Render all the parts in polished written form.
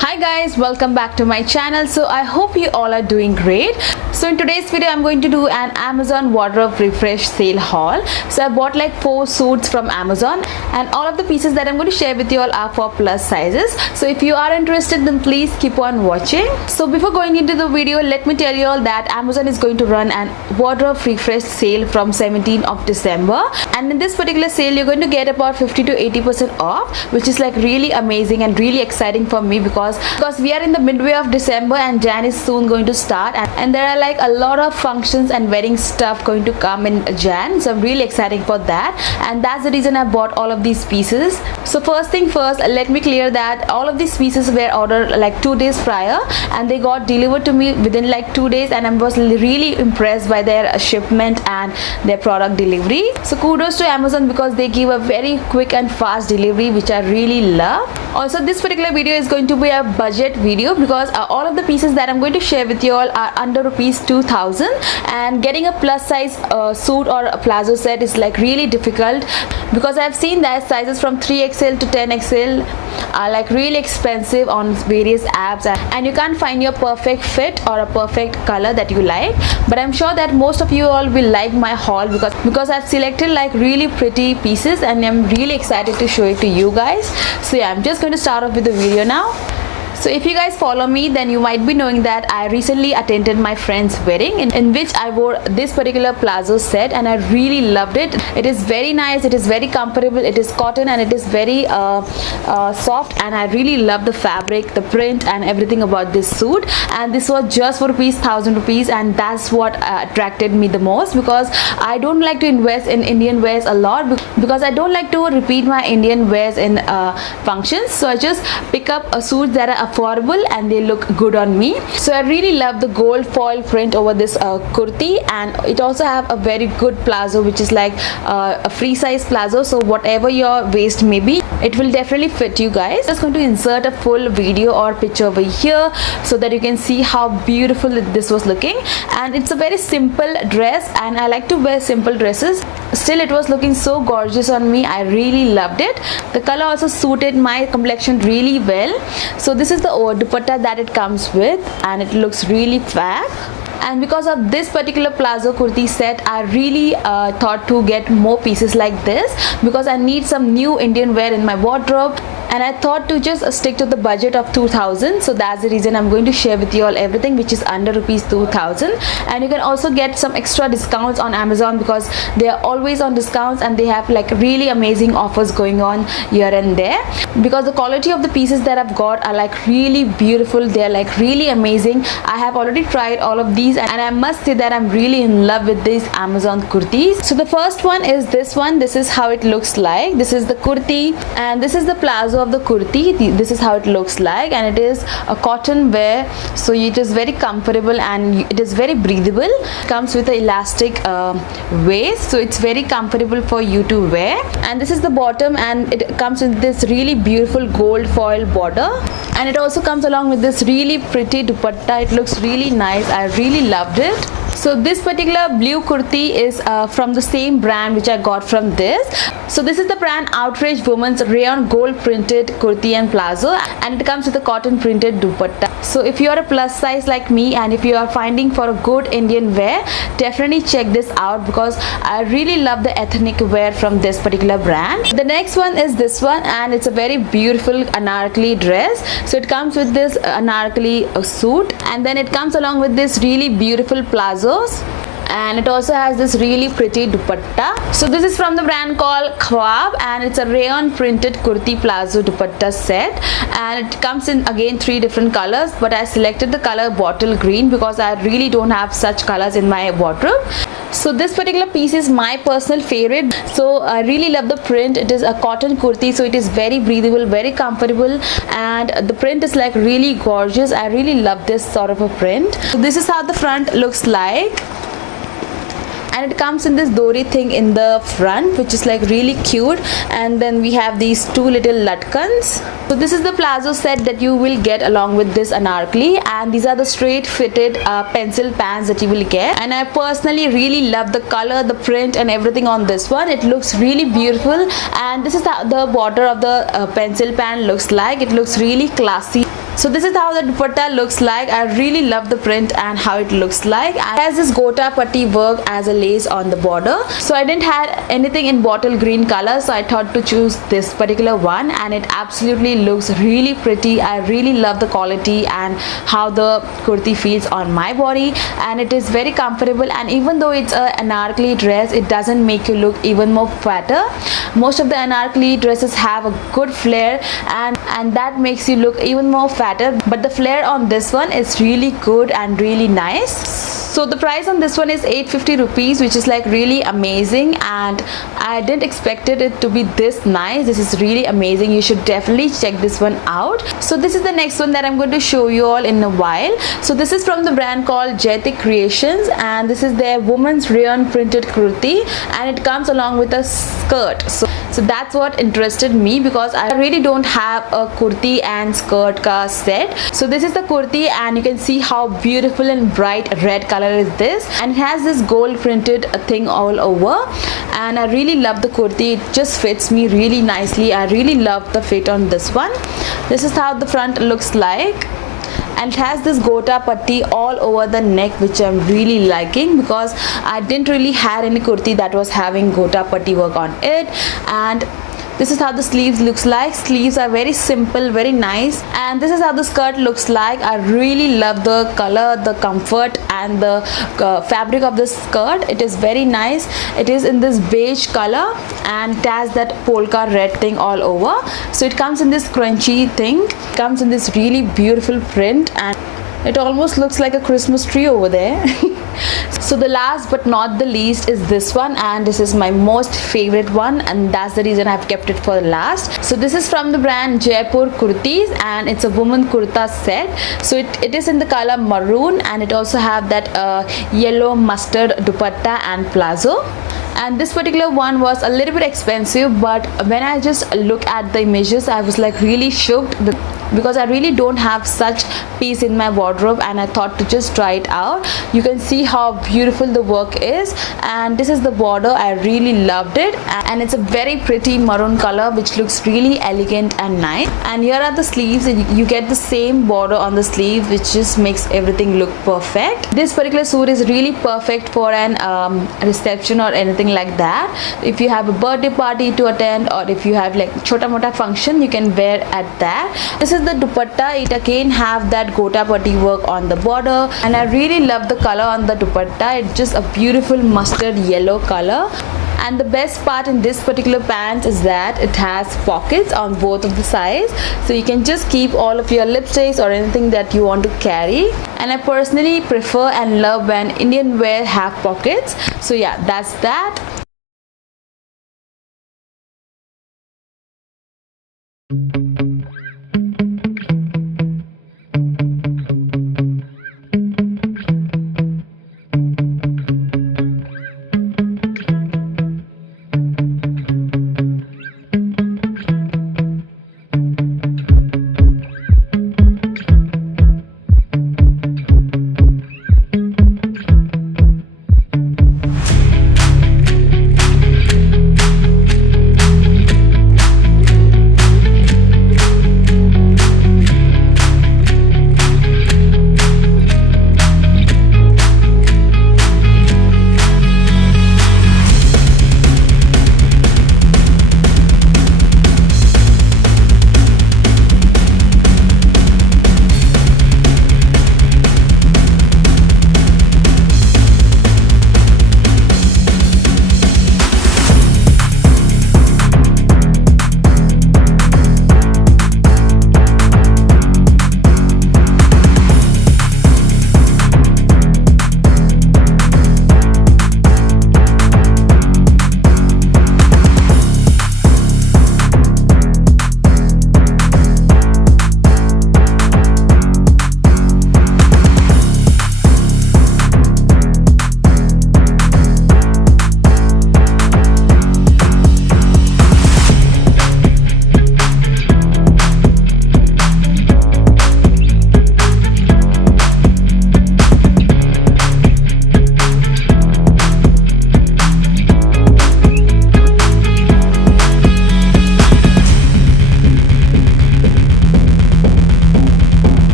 Hi guys, welcome back to my channel. So I hope you all are doing great. So in today's video I'm going to do an Amazon wardrobe refresh sale haul. So I bought like 4 suits from Amazon and all of the pieces that I'm going to share with you all are for plus sizes. So if you are interested, then please keep on watching. So before going into the video, let me tell you all that Amazon is going to run an wardrobe refresh sale from 17th of December, and in this particular sale you're going to get about 50 to 80% off, which is like really amazing and really exciting for me because we are in the midway of December and Jan is soon going to start, and there are like a lot of functions and wedding stuff going to come in Jan. So I'm really excited for that, and that's the reason I bought all of these pieces. So first thing first, let me clear that all of these pieces were ordered like 2 days prior and they got delivered to me within like 2 days, and I was really impressed by their shipment and their product delivery. So kudos to Amazon because they give a very quick and fast delivery, which I really love. Also, this particular video is going to be a budget video because all of the pieces that I'm going to share with you all are under rupees 2000, and getting a plus size suit or a plazo set is like really difficult because I've seen that sizes from 3XL to 10XL are like really expensive on various apps, and you can't find your perfect fit or a perfect color that you like. But I'm sure that most of you all will like my haul because I've selected like really pretty pieces and I'm really excited to show it to you guys. So yeah, I'm just going to start off with the video now. So if you guys follow me, then you might be knowing that I recently attended my friend's wedding in which I wore this particular plazo set, and I really loved it. It is very nice, it is very comfortable, it is cotton and it is very soft, and I really love the fabric, the print and everything about this suit. And this was just for 1,000 rupees, and that's what attracted me the most because I don't like to invest in Indian wears a lot because I don't like to repeat my Indian wears in functions. So I just pick up a suit that are affordable and they look good on me. So I really love the gold foil print over this kurti, and it also have a very good plazo, which is like a free size plazo. So whatever your waist may be, it will definitely fit you guys. I'm just going to insert a full video or picture over here so that you can see how beautiful this was looking. And it's a very simple dress, and I like to wear simple dresses. Still, it was looking so gorgeous on me. I really loved it. The color also suited my complexion really well. So this is the dupatta that it comes with, and it looks really fab. And because of this particular plazo kurti set, I really thought to get more pieces like this because I need some new Indian wear in my wardrobe, and I thought to just stick to the budget of 2000. So that's the reason I'm going to share with you all everything which is under rupees 2000. And you can also get some extra discounts on Amazon because they are always on discounts, and they have like really amazing offers going on here and there because the quality of the pieces that I've got are like really beautiful. They're like really amazing. I have already tried all of these, and I must say that I'm really in love with these Amazon kurtis. So the first one is this one. This is how it looks like. This is the kurti, and this is the plazo of the kurti. This is how it looks like, and it is a cotton wear, so it is very comfortable and it is very breathable. It comes with an elastic waist, so it's very comfortable for you to wear. And this is the bottom, and it comes with this really beautiful gold foil border, and it also comes along with this really pretty dupatta. It looks really nice. I really loved it. So this particular blue kurti is from the same brand which I got from this. So this is the brand Outrage Women's Rayon Gold Printed Kurti and Plazo, and it comes with a cotton printed dupatta. So if you are a plus size like me and if you are finding for a good Indian wear, definitely check this out because I really love the ethnic wear from this particular brand. The next one is this one, and it's a very beautiful anarkali dress. So it comes with this anarkali suit, and then it comes along with this really beautiful plazo, and it also has this really pretty dupatta. So this is from the brand called Khwab, and it's a rayon printed kurti plazo dupatta set, and it comes in again 3 different colors, but I selected the color bottle green because I really don't have such colors in my wardrobe. So this particular piece is my personal favorite. So I really love the print. It is a cotton kurti, so it is very breathable, very comfortable, and the print is like really gorgeous. I really love this sort of a print. So this is how the front looks like, and it comes in this dori thing in the front, which is like really cute. And then we have these 2 little latkans. So this is the plazo set that you will get along with this anarkali, and these are the straight fitted pencil pants that you will get. And I personally really love the color, the print and everything on this one. It looks really beautiful, and this is how the border of the pencil pant looks like. It looks really classy. So this is how the dupatta looks like. I really love the print and how it looks like. It has this gota patti work as a lace on the border. So I didn't have anything in bottle green color, so I thought to choose this particular one, and it absolutely looks really pretty. I really love the quality and how the kurti feels on my body, and it is very comfortable. And even though it's an anarkali dress, it doesn't make you look even more fatter. Most of the anarkali dresses have a good flare, and that makes you look even more fatter, but the flare on this one is really good and really nice. So the price on this one is 850 rupees, which is like really amazing, and I didn't expect it to be this nice. This is really amazing. You should definitely check this one out. So this is the next one that I'm going to show you all in a while. So this is from the brand called Jaitik Creations, and this is their women's rayon printed kurti, and it comes along with a skirt. So that's what interested me, because I really don't have a kurti and skirt ka set. So this is the kurti, and you can see how beautiful and bright red color is this, and it has this gold printed thing all over, and I really love the kurti. It just fits me really nicely. I really love the fit on this one. This is how the front looks like, and it has this gota patti all over the neck, which I'm really liking, because I didn't really have any kurti that was having gota patti work on it. And this is how the sleeves looks like. Sleeves are very simple, very nice, and this is how the skirt looks like. I really love the color, the comfort, and the fabric of the skirt. It is very nice. It is in this beige color, and it has that polka red thing all over. So it comes in this crunchy thing. It comes in this really beautiful print, and it almost looks like a Christmas tree over there. So the last but not the least is this one, and this is my most favorite one, and that's the reason I've kept it for last. So this is from the brand Jaipur Kurtis, and it's a woman kurta set. So it is in the color maroon, and it also have that yellow mustard dupatta and palazzo. And this particular one was a little bit expensive, but when I just look at the images, I was like really shocked, because I really don't have such piece in my wardrobe, and I thought to just try it out. You can see how beautiful the work is, and this is the border. I really loved it, and it's a very pretty maroon color, which looks really elegant and nice. And here are the sleeves, and you get the same border on the sleeve, which just makes everything look perfect. This particular suit is really perfect for an reception or anything like that. If you have a birthday party to attend, or if you have like chota mota function, you can wear at that. This is the dupatta. It again have that gota patti work on the border, and I really love the color on the dupatta. It's just a beautiful mustard yellow color. And the best part in this particular pants is that it has pockets on both of the sides, so you can just keep all of your lipsticks or anything that you want to carry. And I personally prefer and love when Indian wear have pockets. So yeah, that's that.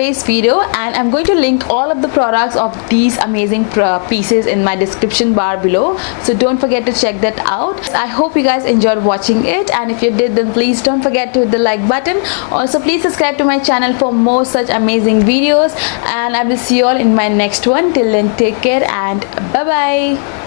today's video, and I'm going to link all of the products of these amazing pieces in my description bar below, so don't forget to check that out. I hope you guys enjoyed watching it, and if you did, then please don't forget to hit the like button. Also, please subscribe to my channel for more such amazing videos, and I will see you all in my next one. Till then, take care and bye bye.